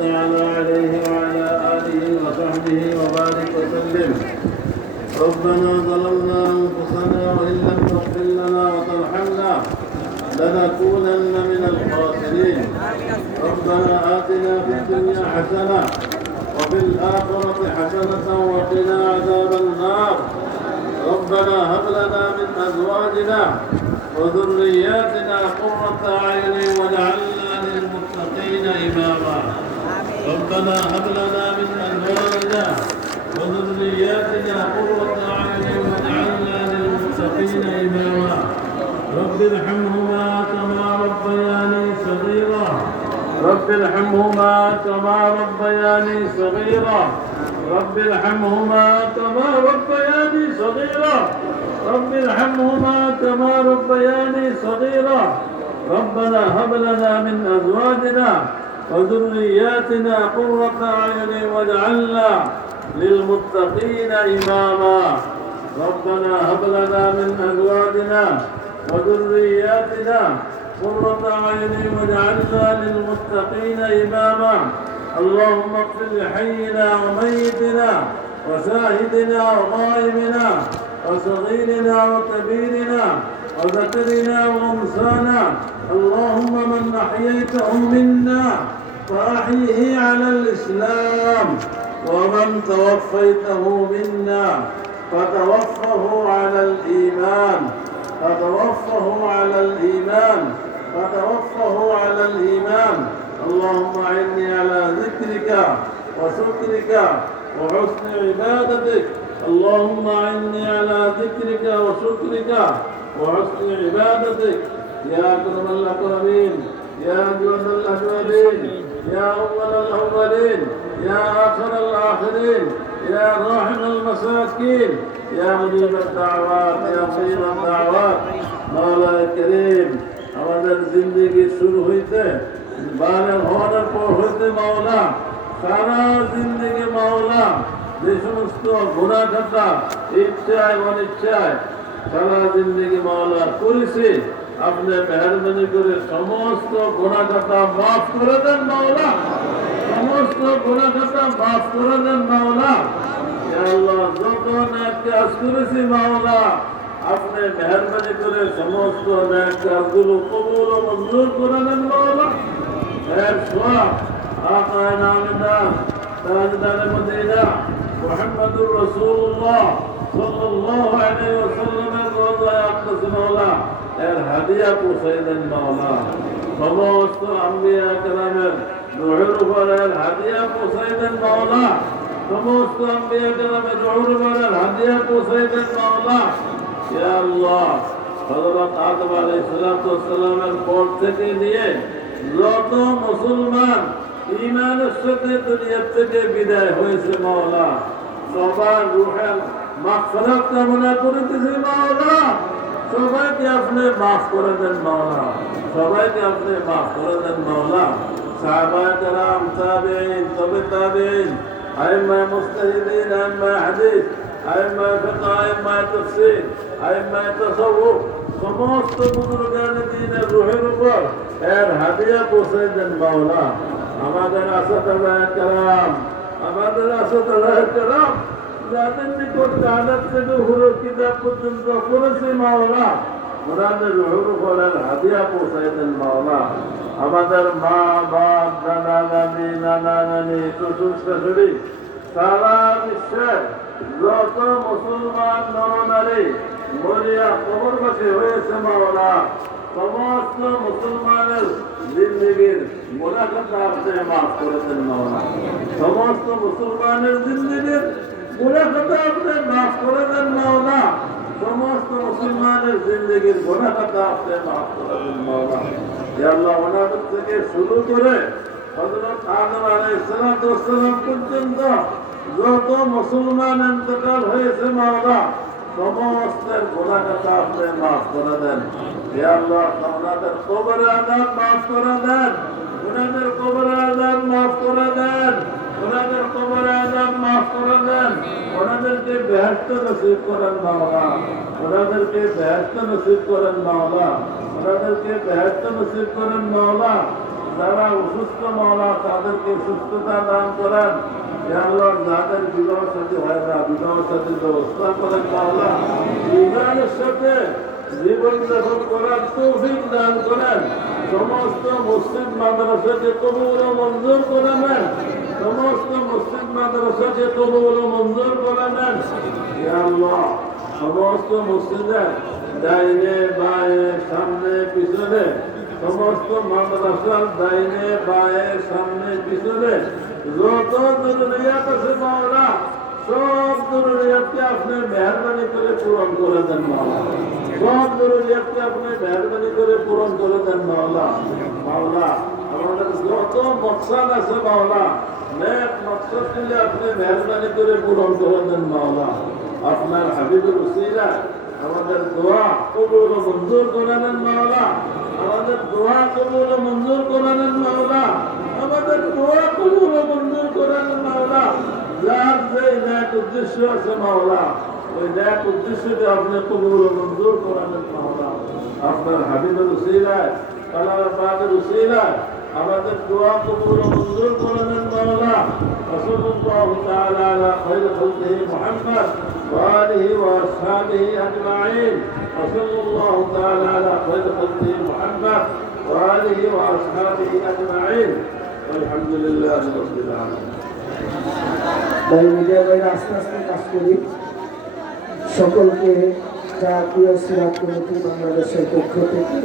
تعالى عليه وعلى آله وصحبه وبارك وسلم ربنا ظلمنا أنفسنا وإن لم تغفر لنا وترحمنا لنكونن من الخاسرين. ربنا آتنا في الدنيا حسنة وفي الآخرة حسنة وقنا عذاب النار. ربنا هب لنا من أزواجنا وذرياتنا قرة أعين واجعلنا للمتقين إماما. ربنا هب لنا من أزواجنا وذرياتنا قرة أعين واجعلنا للمتقين إماما. رب ارحمهما كما ربياني صغيرا. رب ارحمهما كما ربياني صغيرا. رب ارحمهما كما ربياني صغيرا. رب ارحمهما كما ربياني صغيرا. ربنا هب لنا من أزواجنا وذرياتنا قرة أعين واجعلنا للمتقين إماما. ربنا هب لنا من أزواجنا وذرياتنا قرة أعين واجعلنا للمتقين إماما. اللهم اغفر لحينا وميتنا وشاهدنا وغائبنا وصغيرنا وكبيرنا وذكرنا وأنثانا. اللهم من أحييته منا فأحيه على الإسلام ومن توفيته منا فتوفه على الإيمان فتوفه على الإيمان فتوفه على الإيمان. اللهم أعني على ذكرك وشكرك وحسن عبادتك اللهم أعني على ذكرك وشكرك وحسن عبادتك يا أكرم الأكرمين يا أجود الأجودين يا أول الأولين يا آخر الآخرين يا راحم المساكين يا مجيب الدعوات يا مجيب الدعوات مولا كريم আমাদের জিন্দগি শুরু হইতে বারে হওয়ার পর হইতে মাওলা সারা জিন্দগি মাওলা যে সমস্ত ঘোরা খাতা ইচ্ছায়, অনিচ্ছায়, সারা জিন্দগি মাওলা করেছে, আপনি মেহরবানি করে সমস্ত ঘোরা খাতা মাফ করে দেন মাওলা। সমস্ত গুণা খাতা মাফ করে দেন মাওলা। আল্লাহ, যত ন্যাক কাজ করেছি মাওলা, আপনি মেহরবানি করে সমস্ত ন্যাক কাজগুলো কবুল ও মঞ্জুর করে দেন মাওলা। এর সোয়াব আকায় নামদার তাজদার মদিনা মুহাম্মদুর রাসূলুল্লাহ সাল্লাল্লাহু আলাইহি ওয়াসাল্লামের রওজায় আকদাস মাওলা এর হাদিয়া পৌঁছাই দেন মাওলা সমস্ত আম্বিয়া কেরামের রুহের উপরের হাদিয়া পৌঁছাই দেন মাওলা সমস্ত আম্বিয়া কেরামের রুহের উপরের হাদিয়া পৌঁছাই দেন মাওলা ইয়া আল্লাহ, হযরত আদম আলাইহিস সালামের পর থেকে নিয়ে যত মুসলমান ঈমানের সাথে দুনিয়া থেকে বিদায় হয়েছে মাওলা। সবার রুহের মাগফিরাত কামনা করিতেছি মাওলা। সবাইকে আপনি মাফ করে দেন মাওলা। সবাইকে আপনি মাফ করে দেন মাওলা। সাহাবায়ে কেরাম তাবেঈন তবে তাবেঈন আইম্মা মুস্তাহিদিন, আইম্মা হাদিস, আইম্মা ফিকহ, আইম্মা তাফসীর, আইম্মা তাসাউফ, সমস্ত বুজুর্গান দ্বীনের রুহের উপর এর হাদিয়া পৌঁছে দেন মাওলা। আমাদের কেরাম আমাদের কেরাম যাদের নিকট কানাত থেকে হুরো কিতাব পর্যন্ত করেছে মাওলা। ওনাদের রুহুর উপরের হাদিয়া পৌঁছাই দেন মাওলা। আমাদের মা, বাপ দাদা দাদি নানা, নানি, শ্বশুর, শাশুড়ি, সারা বিশ্বের যত মুসলমান নরনারী মরিয়া কবরবাসী হয়েছে মাওলা। সমস্ত মুসলমানের জিন্দগির মোলাকাত আপনি মাফ করেছেন মাওলা সমস্ত মুসলমানের জিন্দগির মোলাকাত আপনি মাফ করে দেন মাওলা সমস্ত মুসলমানের জিন্দগির গোনাখাত আপনি মাফ করে দেন মাওলা আল্লাহ ওনাদের থেকে শুরু করে হযরত আদম ওয়াস পর্যন্ত যত মুসলমান ইন্তকাল হয়েছে মাওলা সমস্তের গোনাখাত আপনি মাফ করে দেন। ওনাদের কবরে আযাব মাফ করে দেন। ওনাদের কবরে আযাব মাফ করে দেন। ওনাদের কবরে আযাব মাফ করে দেন। ওনাদেরকে বেহেশত নসিব করেন মাওলা। ওনাদেরকে বেহেশত নসিব করেন মাওলা। ওনাদেরকে বেহেশত নসিব করেন মাওলা। যারা অসুস্থ মাওলা, তাদেরকে সুস্থতা দান করেন। আল্লাহ যাদের বিবাহ সাথী হয় না, বিবাহ সাথীর ব্যবস্থা করেন মাওলা। ইমানের সাথে জীবন যাপন করার তৌফিক দান করেন। সমস্ত মসজিদ মাদ্রাসাকে কবুল মঞ্জুর করে নেন। সমস্ত মসজিদ মাদ্রাসাকে কবুল মঞ্জুর করে নেন। আল্লাহ, সমস্ত মসজিদে ডাইনে, বায়ে, সামনে, পিছনে সমস্ত মাদ্রাসার ডাইনে, বায়ে, সামনে, পিছনে যত জরুরিয়াত আছে মাওলা সব জরুরিয়াতকে আপনি মেহরবানি করে পূরণ করে দেন মাওলা সব জরুরিয়াতকে আপনি মেহরবানি করে পূরণ করে দেন মাওলা মাওলা আমাদের যত মকসাদ আছে মাওলা নেক মকসদ দিলে আপনি মেহরবানি করে পূরণ করে দেন মাওলা আপনার হাবিবুর উসিলা আমাদের দোয়া কবুল মঞ্জুর করালেন মাওলা আমাদের দোয়া কবুল মঞ্জুর করালেন মাওলা আমাদের দোয়া কবুল মঞ্জুর করালেন মাওলা যার যে ন্যাক উদ্দেশ্য আছে মাওলা ওই ন্যাক উদ্দেশ্যকে আপনি কবুল মঞ্জুর করালেন মাওলা আপনার হাবিবের উসিলায় কালার পাকের উসিলায় আমাদের দোয়া কবুল মঞ্জুর করালেন মাওলা রসুল্লাহ তাআলা আলা খায়র খালকিহি মুহাম্মদ। وآله وأصحابه أجمعين وصلى الله تعالى على خير خلقه محمد وآله وأصحابه أجمعين والحمد لله رب العالمين তাই মিডিয়া বাইরে আস্তে আস্তে কাজ করি সকলকে জাতীয় সিরাত কমিটি বাংলাদেশের পক্ষ থেকে